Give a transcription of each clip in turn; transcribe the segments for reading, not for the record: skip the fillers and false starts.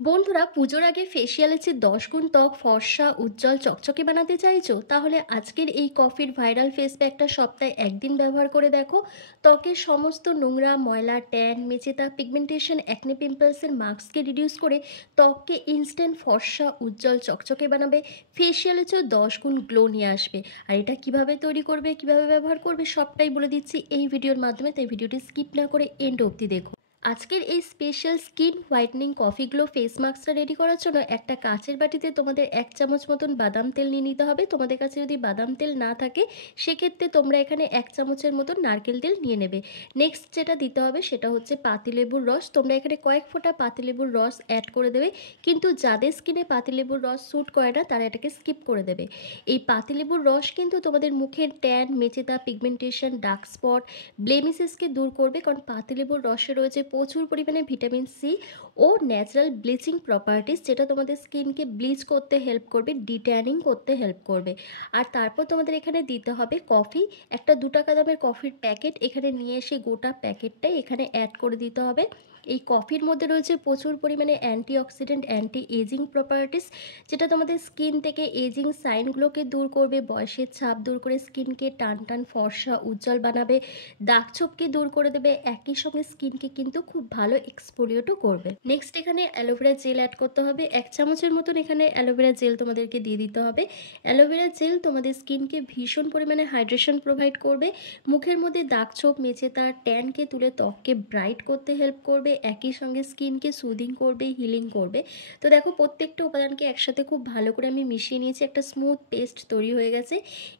বন্ধুরা, পুজোর আগে ফেসিয়ালের চেয়ে 10 গুণ ত্বক ফর্সা উজ্জ্বল চকচকে বানাতে চাইছো? তাহলে আজকের এই কফির ভাইরাল ফেস প্যাকটা সপ্তাহে একদিন ব্যবহার করে দেখো। ত্বকের সমস্ত নোংরা ময়লা ট্যান মেচেতা পিগমেন্টেশন অ্যাকনে পিম্পলসের মার্কসকে রিডিউস করে ত্বককে ইনস্ট্যান্ট ফর্সা উজ্জ্বল চকচকে বানাবে। ফেসিয়ালের চেয়েও 10 গুণ গ্লো নিয়ে আসবে। আর এটা কিভাবে তৈরি করবে, কিভাবে ব্যবহার করবে, সবটাই বলে দিচ্ছি এই ভিডিওর মাধ্যমে, তাই ভিডিওটি স্কিপ না করে এন্ড অবধি দেখো। আজকের এই special skin whitening coffee glow face মাস্কটা রেডি করার জন্য একটা কাচের বাটিতে তোমাদের 1 চামচ মতন বাদাম তেল নিয়ে নিতে হবে। তোমাদের কাছে যদি বাদাম তেল না থাকে সেক্ষেত্রে তোমরা এখানে 1 চামচের মতন নারকেল তেল নিয়ে নেবে। নেক্সট যেটা দিতে হবে সেটা হচ্ছে পাতিলেবুর রস। তোমরা এখানে কয়েক ফোঁটা পাতিলেবুর রস অ্যাড করে দেবে, কিন্তু যাদের স্কিনে পাতিলেবুর রস স্যুট করে না তারা এটাকে স্কিপ করে দেবে। এই পাতিলেবুর রস কিন্তু তোমাদের মুখের ট্যান মেচেতা পিগমেন্টেশন ডার্ক স্পট ব্লেমিসেসকে দূর করবে, কারণ পাতিলেবুর রসে রয়েছে প্রচুর পরিমাণে ভিটামিন সি ও ন্যাচারাল ব্লিচিং প্রপার্টিস, যেটা তোমাদের স্কিনকে ব্লিচ করতে হেল্প করবে, ডিট্যানিং করতে হেল্প করবে। আর তারপর তোমাদের এখানে দিতে হবে কফি। একটা 2 টাকা দামের কফির প্যাকেট এখানে নিয়ে এসে গোটা প্যাকেটটাই এখানে অ্যাড করে দিতে হবে। এই কফির মধ্যে রয়েছে প্রচুর পরিমাণে অ্যান্টিঅক্সিডেন্ট অ্যান্টি এজিং প্রপার্টিস, যেটা তোমাদের স্কিন থেকে এজিং সাইনগুলোকে দূর করবে, বয়সের ছাপ দূর করে স্কিনকে টান টান ফর্সা উজ্জ্বল বানাবে, দাগ ছোপকে দূর করে দেবে, একই সঙ্গে স্কিনকে কিন্তু খুব ভালো এক্সফোলিয়েটও করবে। নেক্সট এখানে অ্যালোভেরা জেল অ্যাড করতে হবে। 1 চামচের মতন এখানে অ্যালোভেরা জেল তোমাদেরকে দিয়ে দিতে হবে। অ্যালোভেরা জেল তোমাদের স্কিনকে ভীষণ পরিমাণে হাইড্রেশন প্রোভাইড করবে, মুখের মধ্যে দাগ ছোপ মেচে তার ট্যানকে তুলে ত্বককে ব্রাইট করতে হেল্প করবে, একই সঙ্গে স্কিনকে সুদিং করবে, হিলিং করবে। তো দেখো, প্রত্যেকটা উপাদানকে একসাথে খুব ভালো করে আমি মিশিয়ে নিয়েছি, একটা স্মুথ পেস্ট তৈরি হয়ে গেছে।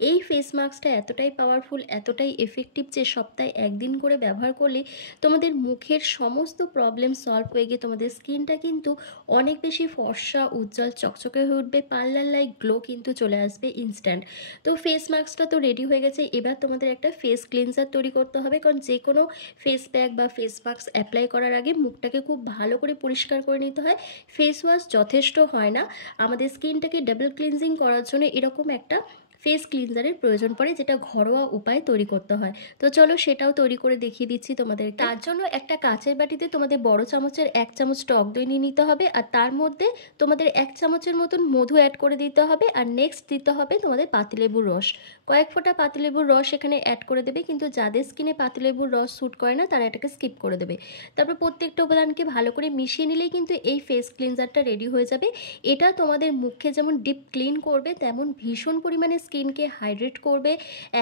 এই ফেস মাস্কটা এতটাই পাওয়ারফুল, এতটাই এফেক্টিভ যে সপ্তাহে একদিন করে ব্যবহার করলে তোমাদের মুখের সমস্ত প্রবলেম সলভ হয়ে গিয়ে তোমাদের স্কিনটা কিন্তু অনেক বেশি ফর্সা উজ্জ্বল চকচকে হয়ে উঠবে, পার্লার লাইক গ্লো কিন্তু চলে আসবে ইনস্ট্যান্ট। তো ফেস মাস্কটা তো রেডি হয়ে গেছে, এবার তোমাদের একটা ফেস ক্লিনজার তৈরি করতে হবে, কারণ যে কোনো ফেস প্যাক বা ফেস মাস্ক অ্যাপ্লাই করার আগে মুখটাকে খুব ভালো করে পরিষ্কার করে নিতে হয়। ফেস ওয়াশ যথেষ্ট হয় না, আমাদের স্কিনটাকে ডাবল ক্লিনজিং করার জন্য এরকম একটা ফেস ক্লিনজারের প্রয়োজন পড়ে, যেটা ঘরোয়া উপায়ে তৈরি করতে হয়। তো চলো সেটাও তৈরি করে দেখিয়ে দিচ্ছি তোমাদের। তার জন্য একটা কাচের বাটিতে তোমাদের বড় চামচের 1 চামচ টক দই নিয়ে নিতে হবে, আর তার মধ্যে তোমাদের 1 চামচের মতন মধু অ্যাড করে দিতে হবে। আর নেক্সট দিতে হবে তোমাদের পাতিলেবুর রস, কয়েক ফোঁটা পাতিলেবুর রস এখানে অ্যাড করে দেবে, কিন্তু যাদের স্কিনে পাতিলেবুর রস স্যুট করে না তারা এটাকে স্কিপ করে দেবে। তারপর প্রত্যেকটা উপাদানকে ভালো করে মিশিয়ে নিলেই কিন্তু এই ফেস ক্লিনজারটা রেডি হয়ে যাবে। এটা তোমাদের মুখে যেমন ডিপ ক্লিন করবে, তেমন ভীষণ পরিমাণে স্কিনকে হাইড্রেট করবে,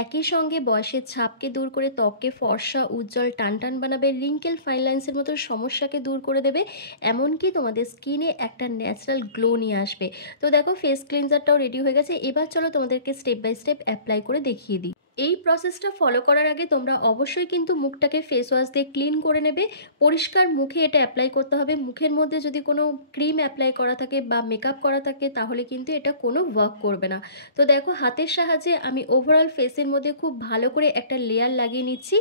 একই সঙ্গে বয়সের ছাপকে দূর করে ত্বককে ফর্সা উজ্জ্বল টানটান বানাবে, রিঙ্কেল ফাইন লাইন্সের মতো সমস্যাকে দূর করে দেবে, এমনকি তোমাদের স্কিনে একটা ন্যাচারাল গ্লো নিয়ে আসবে। তো দেখো, ফেস ক্লিনজারটাও রেডি হয়ে গেছে। এবার চলো তোমাদেরকে স্টেপ বাই স্টেপ অ্যাপ্লাই করে দেখিয়ে দিই। এই প্রসেসটা ফলো করার আগে তোমরা অবশ্যই কিন্তু মুখটাকে ফেস ওয়াশ দিয়ে ক্লিন করে নেবে। পরিষ্কার মুখে এটা অ্যাপ্লাই করতে হবে। মুখের মধ্যে যদি কোনো ক্রিম অ্যাপ্লাই করা থাকে বা মেকআপ করা থাকে তাহলে কিন্তু এটা কোনো ওয়ার্ক করবে না। তো দেখো, হাতের সাহায্যে আমি ওভারঅল ফেসের মধ্যে খুব ভালো করে একটা লেয়ার লাগিয়ে নিচ্ছি।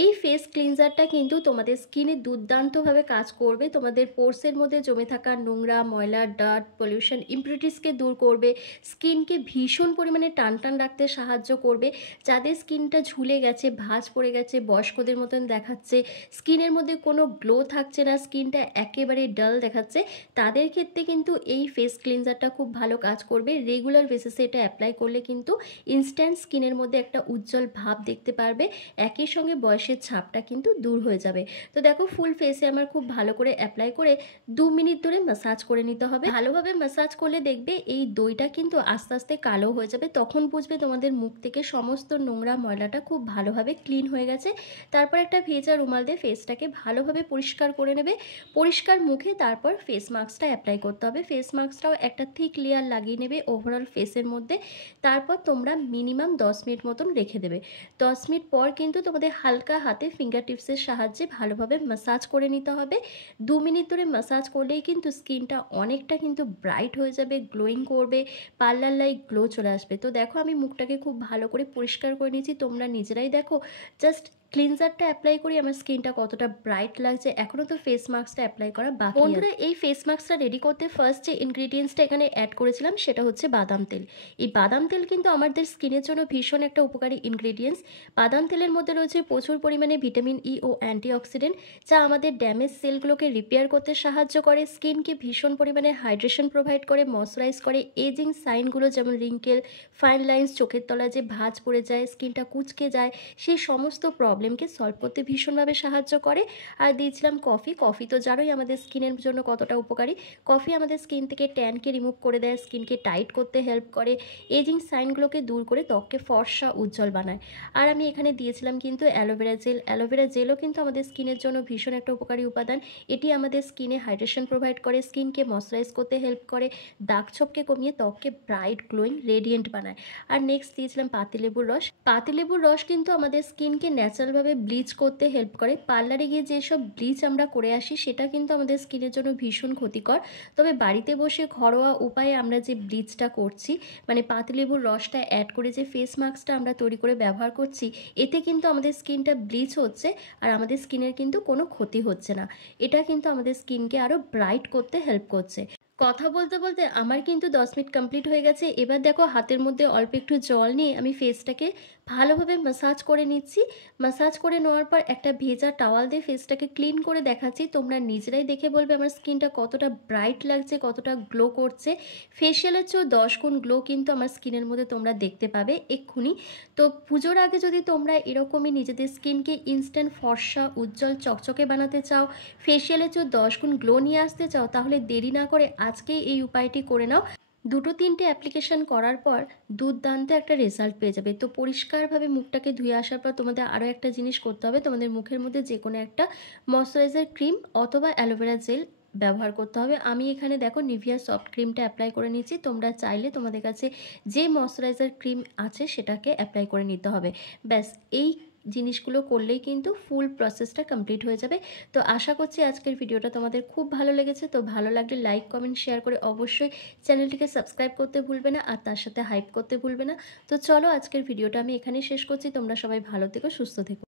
এই ফেস ক্লিনজারটা কিন্তু তোমাদের স্কিনে দুর্দান্তভাবে কাজ করবে, তোমাদের পোর্সের মধ্যে জমে থাকা নোংরা ময়লা ডার্ট পলিউশন ইমপ্রিউরিটিসকে দূর করবে, স্কিনকে ভীষণ পরিমাণে টান টান রাখতে সাহায্য করবে। যাদের স্কিনটা ঝুলে গেছে, ভাঁজ পড়ে গেছে, বয়স্কদের মতন দেখাচ্ছে, স্কিনের মধ্যে কোনো গ্লো থাকছে না, স্কিনটা একেবারে ডাল দেখাচ্ছে, তাদের ক্ষেত্রে কিন্তু এই ফেস ক্লিনজারটা খুব ভালো কাজ করবে। রেগুলার বেসিসে এটা অ্যাপ্লাই করলে কিন্তু ইনস্ট্যান্ট স্কিনের মধ্যে একটা উজ্জ্বল ভাব দেখতে পারবে, একই সঙ্গে বয়সের ছাপটা কিন্তু দূর হয়ে যাবে। তো দেখো, ফুল ফেসে আমার খুব ভালো করে অ্যাপ্লাই করে 2 মিনিট ধরে ম্যাসাজ করে নিতে হবে। ভালোভাবে ম্যাসাজ করলে দেখবে এই দইটা কিন্তু আস্তে আস্তে কালো হয়ে যাবে, তখন বুঝবে তোমাদের মুখ থেকে সমস্ত নোংরা ময়লাটা খুব ভালোভাবে ক্লিন হয়ে গেছে। তারপর একটা ভেজা রুমাল দিয়ে ফেসটাকে ভালোভাবে পরিষ্কার করে নেবে। পরিষ্কার মুখে তারপর ফেস মাস্কটা অ্যাপ্লাই করতে হবে। ফেস মাস্কটাও একটা থিক লেয়ার লাগিয়ে নেবে ওভারঅল ফেসের মধ্যে। তারপর তোমরা মিনিমাম 10 মিনিট মতন রেখে দেবে। 10 মিনিট পর কিন্তু তোমাদের হালকা হাতে ফিঙ্গার টিপসের সাহায্যে ভালোভাবে ম্যাসাজ করে নিতে হবে। 2 মিনিট ধরে ম্যাসাজ করলেই কিন্তু স্কিনটা অনেকটা কিন্তু ব্রাইট হয়ে যাবে, গ্লোয়িং করবে, পার্লার লাইক গ্লো চলে আসবে। তো দেখো, আমি মুখটাকে খুব ভালো করে পরিষ্কার করে নিয়েছি, তোমরা নিজেরাই দেখো। জাস্ট ক্লিনজারটা অ্যাপ্লাই করি আমার স্কিনটা কতটা ব্রাইট লাগছে। এখনও তো ফেস মাস্কটা অ্যাপ্লাই করা বাকি আছে। বন্ধুরা, এই ফেস মাস্কটা রেডি করতে ফার্স্ট যে ইনগ্রিডিয়েন্টসটা এখানে অ্যাড করেছিলাম সেটা হচ্ছে বাদাম তেল। এই বাদাম তেল কিন্তু আমাদের স্কিনের জন্য ভীষণ একটা উপকারী ইনগ্রিডিয়েন্টস। বাদাম তেলের মধ্যে রয়েছে প্রচুর পরিমাণে ভিটামিন ই ও অ্যান্টিঅক্সিডেন্ট, যা আমাদের ড্যামেজ সেলগুলোকে রিপেয়ার করতে সাহায্য করে, স্কিনকে ভীষণ পরিমাণে হাইড্রেশন প্রোভাইড করে, ময়শ্চারাইজ করে, এজিং সাইনগুলো যেমন রিঙ্কেল, ফাইন লাইন্স, চোখের তলায় যে ভাঁজ পড়ে যায়, স্কিনটা কুঁচকে যায়, সেই সমস্ত প্রবলেমকে সলভ করতে ভীষণভাবে সাহায্য করে। আর দিয়েছিলাম কফি। কফি তো জানোই আমাদের স্কিনের জন্য কতটা উপকারী। কফি আমাদের স্কিন থেকে ট্যানকে রিমুভ করে দেয়, স্কিনকে টাইট করতে হেল্প করে, এজিং সাইনগুলোকে দূর করে ত্বককে ফর্সা উজ্জ্বল বানায়। আর আমি এখানে দিয়েছিলাম কিন্তু অ্যালোভেরা জেল। অ্যালোভেরা জেলও কিন্তু আমাদের স্কিনের জন্য ভীষণ একটা উপকারী উপাদান। এটি আমাদের স্কিনে হাইড্রেশন প্রোভাইড করে, স্কিনকে ময়শ্চারাইজ করতে হেল্প করে, দাগ ছোপকে কমিয়ে ত্বককে ব্রাইট গ্লোয়িং রেডিয়েন্ট বানায়। আর নেক্সট দিয়েছিলাম পাতিলেবুর রস। পাতিলেবুর রস কিন্তু আমাদের স্কিনকে ন্যাচারালভাবে ব্লিচ করতে হেল্প করে। পার্লারে গিয়ে যেসব ব্লিচ আমরা করে আসি সেটা কিন্তু আমাদের স্কিনের জন্য ভীষণ ক্ষতিকর। তবে বাড়িতে বসে ঘরোয়া উপায়ে আমরা যে ব্লিচটা করছি, মানে পাতিলেবুর রসটা অ্যাড করে যে ফেস মাস্কটা আমরা তৈরি করে ব্যবহার করছি, এতে কিন্তু আমাদের স্কিনটা ব্লিচ হচ্ছে আর আমাদের স্কিনের কিন্তু কোনো ক্ষতি হচ্ছে না। এটা কিন্তু আমাদের স্কিনকে আরও ব্রাইট করতে হেল্প করছে। কথা বলতে বলতে আমার কিন্তু 10 মিনিট কমপ্লিট হয়ে গেছে। এবার দেখো হাতের মধ্যে অল্প একটু জল নিয়ে আমি ফেসটাকে ভালোভাবে ম্যাসাজ করে নিচ্ছি। ম্যাসাজ করে নেওয়ার পর একটা ভেজা টাওয়াল দিয়ে ফেসটাকে ক্লিন করে দেখাচ্ছি। তোমরা নিজেরাই দেখে বলবে আমার স্কিনটা কতটা ব্রাইট লাগছে, কতটা গ্লো করছে। ফেসিয়ালের চেয়েও 10 গুণ গ্লো কিন্তু আমার স্কিনের মধ্যে তোমরা দেখতে পাবে এক্ষুনি। তো পুজোর আগে যদি তোমরা এরকমই নিজেদের স্কিনকে ইনস্ট্যান্ট ফর্সা উজ্জ্বল চকচকে বানাতে চাও, ফেসিয়ালের চেয়েও 10 গুণ গ্লো নিয়ে আসতে চাও, তাহলে দেরি না করে আজকেই এই উপায়টি করে নাও। 2-3টে অ্যাপ্লিকেশন করার পর দুর্দান্ত একটা রেজাল্ট পেয়ে যাবে। তো পরিষ্কারভাবে মুখটাকে ধুয়ে আসার পর তোমাদের আরও একটা জিনিস করতে হবে, তোমাদের মুখের মধ্যে যে কোনো একটা ময়শ্চারাইজার ক্রিম অথবা অ্যালোভেরা জেল ব্যবহার করতে হবে। আমি এখানে দেখো নিভিয়া সফট ক্রিমটা অ্যাপ্লাই করে নিচ্ছি। তোমরা চাইলে তোমাদের কাছে যে ময়শ্চারাইজার ক্রিম আছে সেটাকে অ্যাপ্লাই করে নিতে হবে। ব্যাস, এই জিনিসগুলো করলেই কিন্তু ফুল প্রসেসটা কমপ্লিট হয়ে যাবে। তো আশা করছি আজকের ভিডিওটা তোমাদের খুব ভালো লেগেছে। তো ভালো লাগলে লাইক, কমেন্ট, শেয়ার করে অবশ্যই চ্যানেলটিকে সাবস্ক্রাইব করতে ভুলবে না আর তার সাথে হাইপ করতে ভুলবে না। তো চলো আজকের ভিডিওটা আমি এখানেই শেষ করছি। তোমরা সবাই ভালো থেকো, সুস্থ থেকো।